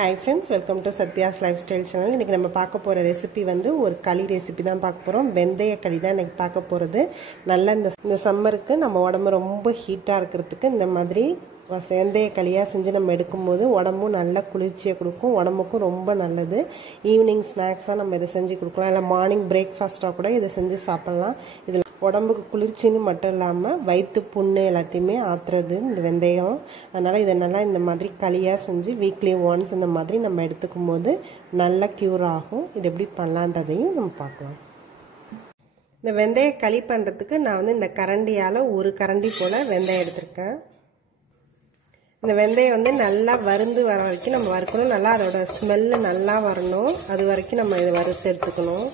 Hi friends, welcome to Satya's Lifestyle channel. இன்னைக்கு நம்ம பார்க்க போற ரெசிபி வந்து ஒரு களி ரெசிபி தான் பார்க்க போறோம். வெந்தய களி தான் இன்னைக்கு பார்க்க போறது. நல்ல இந்த சம்மருக்கு நம்ம உடம்பு ரொம்ப ஹீட்டா இருக்கிறதுக்கு இந்த மாதிரி வெந்தய களியா செஞ்சு நம்ம எடுக்கும்போது உடம்பும் நல்ல குளிர்ச்சியை கொடுக்கும். உடம்புக்கும் ரொம்ப நல்லது. ஈவினிங் ஸ்நாக்ஸா நம்ம இதை செஞ்சு கொடுக்கலாம். இல்லை மார்னிங் பிரேக்ஃபாஸ்டா கூட இதை செஞ்சு சாப்பிடலாம். இதில் உடம்புக்கு குளிர்ச்சின்னு மட்டும் இல்லாமல் வயிற்று புண்ணு எல்லாத்தையுமே ஆத்துறது இந்த வெந்தயம். அதனால் இதை நல்லா இந்த மாதிரி களியாக செஞ்சு வீக்லி ஒன்ஸ் இந்த மாதிரி நம்ம எடுத்துக்கும் போது நல்லா க்யூர் ஆகும். இது எப்படி பண்ணலான்றதையும் நம்ம பார்க்கலாம். இந்த வெந்தய களி பண்ணுறதுக்கு நான் வந்து இந்த கரண்டியால் ஒரு கரண்டி போல் வெந்தயம் எடுத்திருக்கேன். இந்த வெந்தயம் வந்து நல்லா வறுந்து வர வரைக்கும் நம்ம வறுக்கணும். நல்லா அதோட ஸ்மெல்லு நல்லா வரணும். அது வரைக்கும் நம்ம இதை வறுத்து எடுத்துக்கணும்.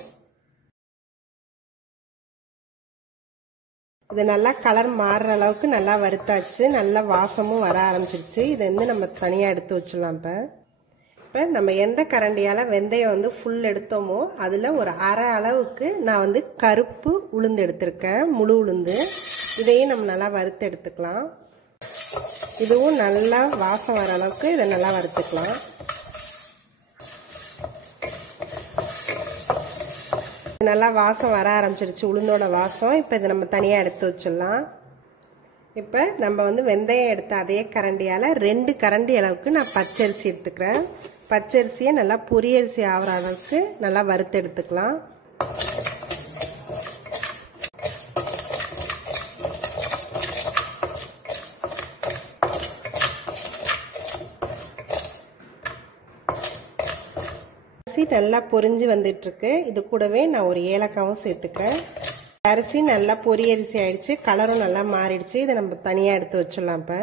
இது நல்லா கலர் மாறுற அளவுக்கு நல்லா வறுத்தாச்சு. நல்லா வாசமும் வர ஆரம்பிச்சிருச்சு. இதை வந்து நம்ம தனியாக எடுத்து வச்சிடலாம். இப்போ நம்ம எந்த கரண்டியால் வெந்தயம் வந்து ஃபுல் எடுத்தோமோ அதில் ஒரு அரை அளவுக்கு நான் வந்து கருப்பு உளுந்து எடுத்திருக்கேன், முழு உளுந்து. இதையும் நம்ம நல்லா வறுத்து எடுத்துக்கலாம். இதுவும் நல்லா வாசம் வர அளவுக்கு இதை நல்லா வறுத்துக்கலாம். நல்லா வாசம் வர ஆரம்பிச்சிருச்சு, உளுந்தோட வாசம். இப்போ இதை நம்ம தனியாக எடுத்து வச்சிடலாம். இப்போ நம்ம வந்து வெந்தயம் எடுத்த அதே கரண்டியால் 2 கரண்டி அளவுக்கு நான் பச்சரிசி எடுத்துக்கிறேன். பச்சரிசியை நல்லா பொரியரிசி ஆகிற அளவுக்கு நல்லா வறுத்து எடுத்துக்கலாம். நல்லா பொரிஞ்சு வந்துட்டு இருக்கு. இது கூடவே நான் ஒரு ஏலக்காவும் சேர்த்துக்கிறேன். அரிசி நல்லா பொரியரிசி ஆயிடுச்சு, கலரும் நல்லா மாறிடுச்சு. இதை நம்ம தனியா எடுத்து வச்சிடலாம். இப்ப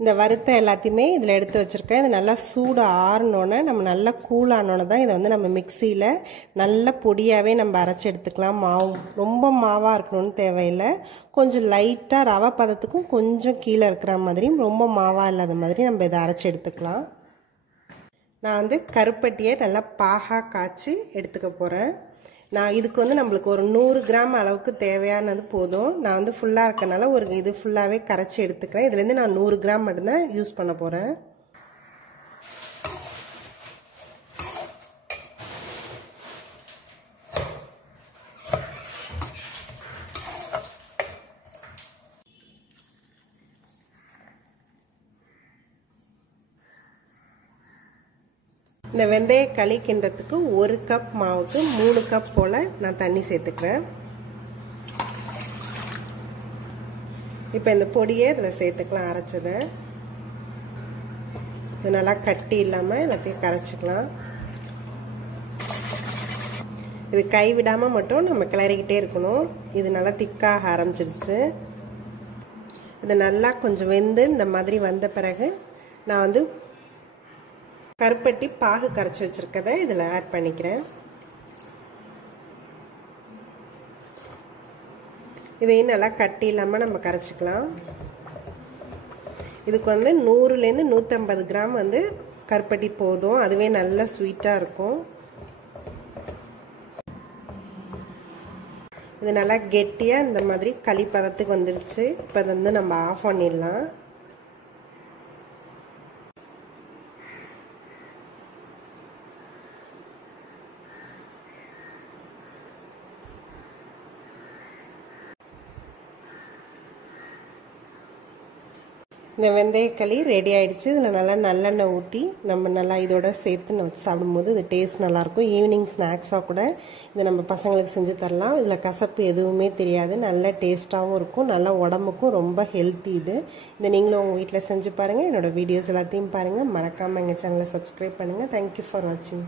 இந்த வறுத்த எல்லாத்தையுமே இதுல எடுத்து வச்சிருக்கேன். இது நல்லா சூடு ஆறணுன்னு நம்ம நல்லா கூல் ஆனோன்னு தான் இதை வந்து நம்ம மிக்சியில நல்ல பொடியாவே நம்ம அரைச்சி எடுத்துக்கலாம். மாவு ரொம்ப மாவா இருக்கணும்னு தேவையில்லை. கொஞ்சம் லைட்டா ரவை பதத்துக்கும் கொஞ்சம் கீழே இருக்கிற மாதிரியும் ரொம்ப மாவா இல்லாத மாதிரி நம்ம இதை அரைச்சி எடுத்துக்கலாம். நான் வந்து கருப்பட்டியை நல்லா பாகா காய்ச்சி எடுத்துக்க போகிறேன். நான் இதுக்கு வந்து நம்மளுக்கு ஒரு 100 கிராம் அளவுக்கு தேவையானது போதும். நான் வந்து ஃபுல்லாக இருக்கனால ஒரு இது ஃபுல்லாகவே கரைச்சி எடுத்துக்கிறேன். இதுலேருந்து நான் 100 கிராம் மட்டும்தான் யூஸ் பண்ண போகிறேன். இந்த வெந்தய களி கிண்டுறதுக்கு 1 கப் மாவுக்கு 3 கப் போல நான் தண்ணி சேர்த்துக்கிறேன். இப்போ இந்த பொடியை இதில் சேர்த்துக்கலாம், அரைச்சதை. இது நல்லா கட்டி இல்லாமல் எல்லாத்தையும் கரைச்சிக்கலாம். இது கைவிடாமல் மட்டும் நம்ம கிளறிக்கிட்டே இருக்கணும். இது நல்லா திக்காக ஆரம்பிச்சிருச்சு. இது நல்லா கொஞ்சம் வெந்து இந்த மாதிரி வந்த பிறகு நான் வந்து கருப்பட்டி பாகு கரைச்சி வச்சிருக்கதை இதில் ஆட் பண்ணிக்கிறேன். இதையும் நல்லா கட்டி இல்லாமல் நம்ம கரைச்சிக்கலாம். இதுக்கு வந்து 100லேருந்து 150 கிராம் வந்து கருப்பட்டி போதும். அதுவே நல்லா ஸ்வீட்டாக இருக்கும். இது நல்லா கெட்டியாக இந்த மாதிரி களி பதத்துக்கு வந்துருச்சு. இப்போ அதை வந்து நம்ம ஆஃப் பண்ணிடலாம். இந்த வெந்தய களி ரெடி ஆயிடுச்சு. இதில் நல்லா நல்லெண்ணெய் ஊற்றி நம்ம நல்லா இதோட சேர்த்து நம்ம சாப்பிடும்போது இது டேஸ்ட் நல்லாயிருக்கும். ஈவினிங் ஸ்நாக்ஸாக கூட இதை நம்ம பசங்களுக்கு செஞ்சு தரலாம். இதில் கசப்பு எதுவுமே தெரியாது. நல்ல டேஸ்ட்டாகவும் இருக்கும். நல்லா உடம்புக்கும் ரொம்ப ஹெல்த்தி. இதை நீங்களும் உங்கள் வீட்டில் செஞ்சு பாருங்கள். என்னோடய வீடியோஸ் எல்லாத்தையும் பாருங்கள். மறக்காமல் எங்கள் சேனலை சப்ஸ்கிரைப் பண்ணுங்கள். தேங்க்யூ ஃபார் வாட்சிங்.